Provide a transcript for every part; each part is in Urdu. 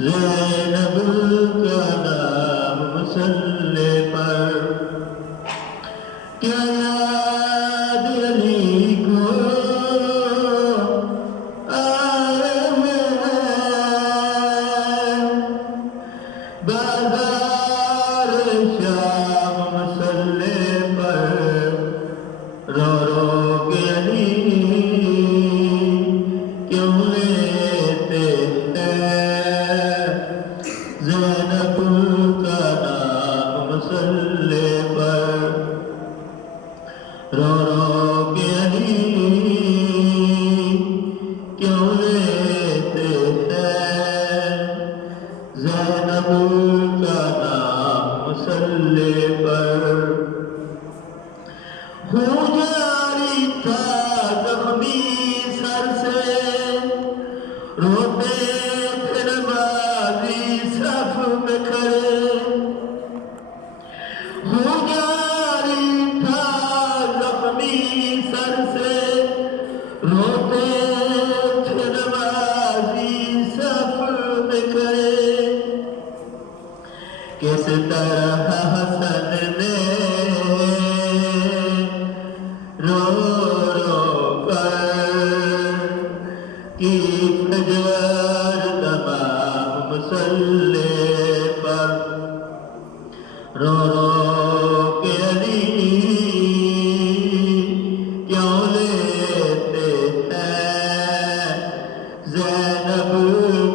زینب کا نام مسلے پر کیا یاد علی کو آئے ہیں بازار شام مسلے پر رو رو کے علی کیوں لیتے ہیں زینب کا نام مسلے پر رو رو کے علی کیوں لیتے ہیں زینب کا نام مسلے پر خون جاری تھا زخمی سر سے روتے تھے نمازی صف میں کھڑے خون جاری تھا زخمی سر سے روتے تھے نمازی صف میں کھڑے کس طرح حسن نے رو رو کر کی فجر تمام مسلے پر رو رو کے علی کیوں لیتے ہیں زینب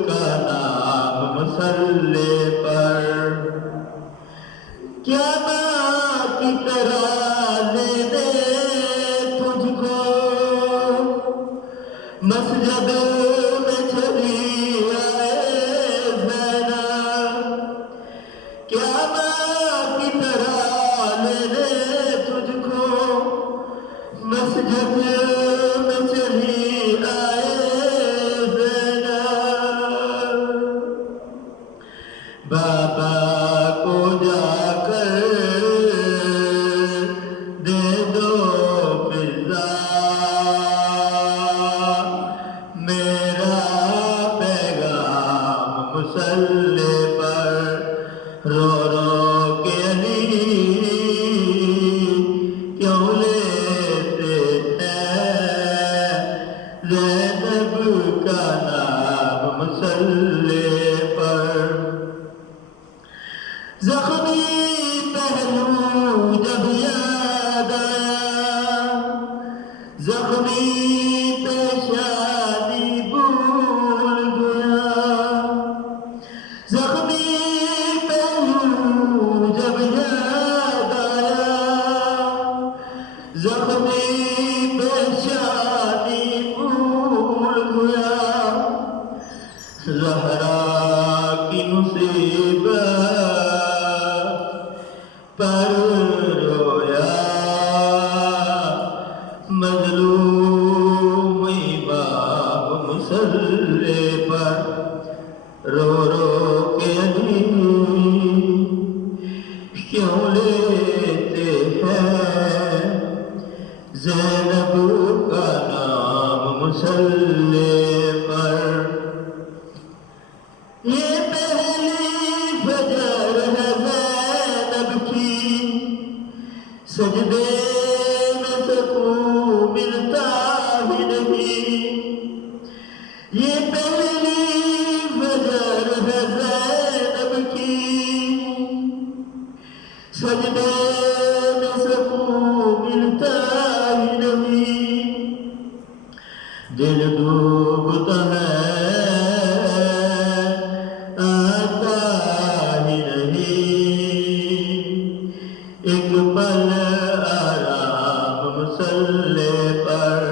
کا نام مسلے پر کیا ماں کی طرح لینے تجھ کو مسجد میں چلی آئے زینب کیا ماں کی طرح لینے تجھ کو مسجد میں چلی آئے زینب بابا کو جا کر دے دو فضا میرا پیغام مسلے پر رو رو کے علی کیوں لیتے ہیں زینب کا نام مسلے پر زخمی پہلو جب یاد آیا زخمی پیشانی بھول گیا زخمی پہلو جب یاد آیا زخمی پیشانی بھول گیا زہرا کی مصیبت پر رویا مظلوم امام مسلے پر رو رو کے علی کیوں لیتے ہیں زینب کا نام مسلے پر یہ پہلی فجر ہے زینب کی سجدے میں سکون ملتا ہی نہیں یہ پہلی فجر ہے زینب کی سجدے میں سکون ملتا ہی نہیں دل ڈوبتا ہے ایک پل آرام مسلے پر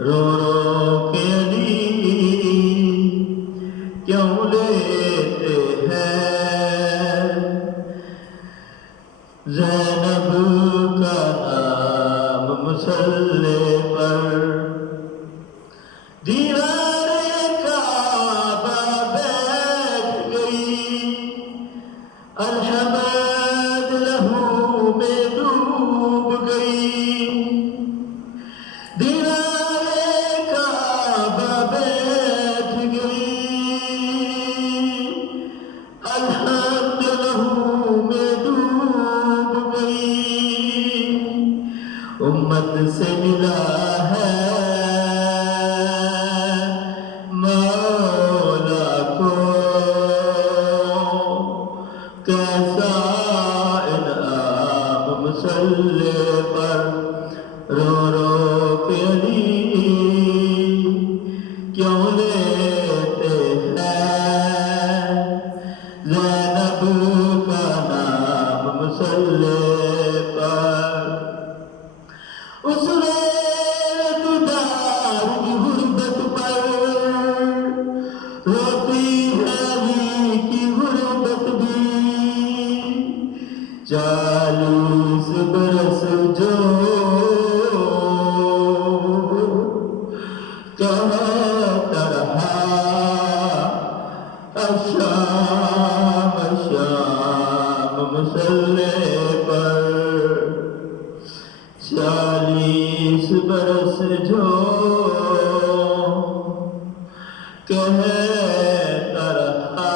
رو رو کے علی کیوں لیتے ہیں زینب کا نام مسلے پر دیوار کیوں لیتے ہیں زینب کا نام مصلی پر؟ اس ریتدار کی غربت پر روتی ہے علی کی غربت بھی 40 برس جو کہتا رہا شام شام مصلی پر 40 برس جو کہتا رہا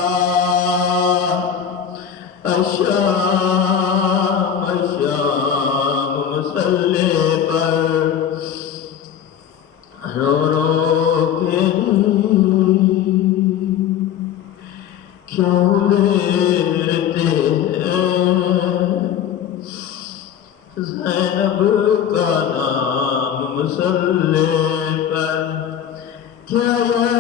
شام شام مصلی پر رو رو کے کیوں لیتے ہیں زینب کا نام مصلی پر؟ کیا